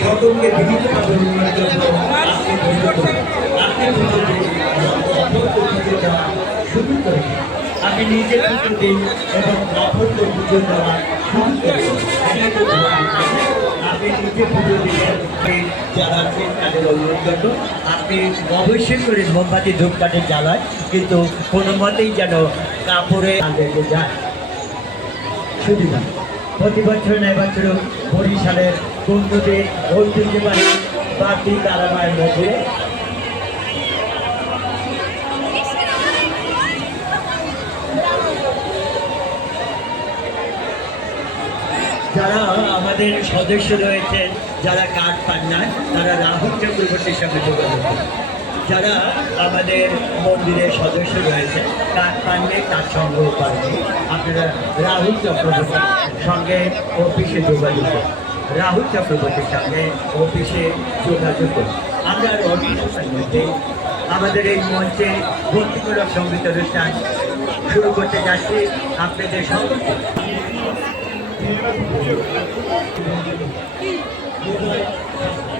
সকলকে বিভিন্নভাবে উন্নয়নের জন্য আপনি ধৈর্য ধরুন। আপনি পুজো দেওয়া শুরু করেন, আপনি নিজে পুজো দিন এবং অপরকে পুজো দেওয়া শুরু করেন। আপনি নিজে পুজো দিলেন, যারা আছেন তাদের অনুরোধ করবো আপনি অবশ্যই করে মোমবাতি ধূপকাঠের জ্বালায়, কিন্তু কোনো মতেই যেন কাপড়ে লেগে যায়। সুবিধা প্রতি বছর ন্যায় বছর বরিশালের বন্ধুদের ঐতিহ্যবাহী বাতি তারামায়ের মধ্যে যারা আমাদের সদস্য রয়েছেন, যারা কার্ড পান না, তারা রাহুল চক্রবর্তীর সঙ্গে যোগাযোগ করুন। যারা আমাদের মন্দিরের সদস্য রয়েছে, কার্ড পাননি, কার্ড সংগ্রহ করেনি, আপনারা রাহুল চক্রবর্তীর সঙ্গে অফিসে যোগাযোগ করুন। রাহুল চক্রবর্তীর সঙ্গে অফিসে যোগাযোগ করুন। আমরা অনুষ্ঠানের মধ্যে আমাদের এই মঞ্চে ভক্তিমূলক সঙ্গীত অনুষ্ঠান শুরু করতে যাচ্ছি। আপনাদের সকলকে Thank you.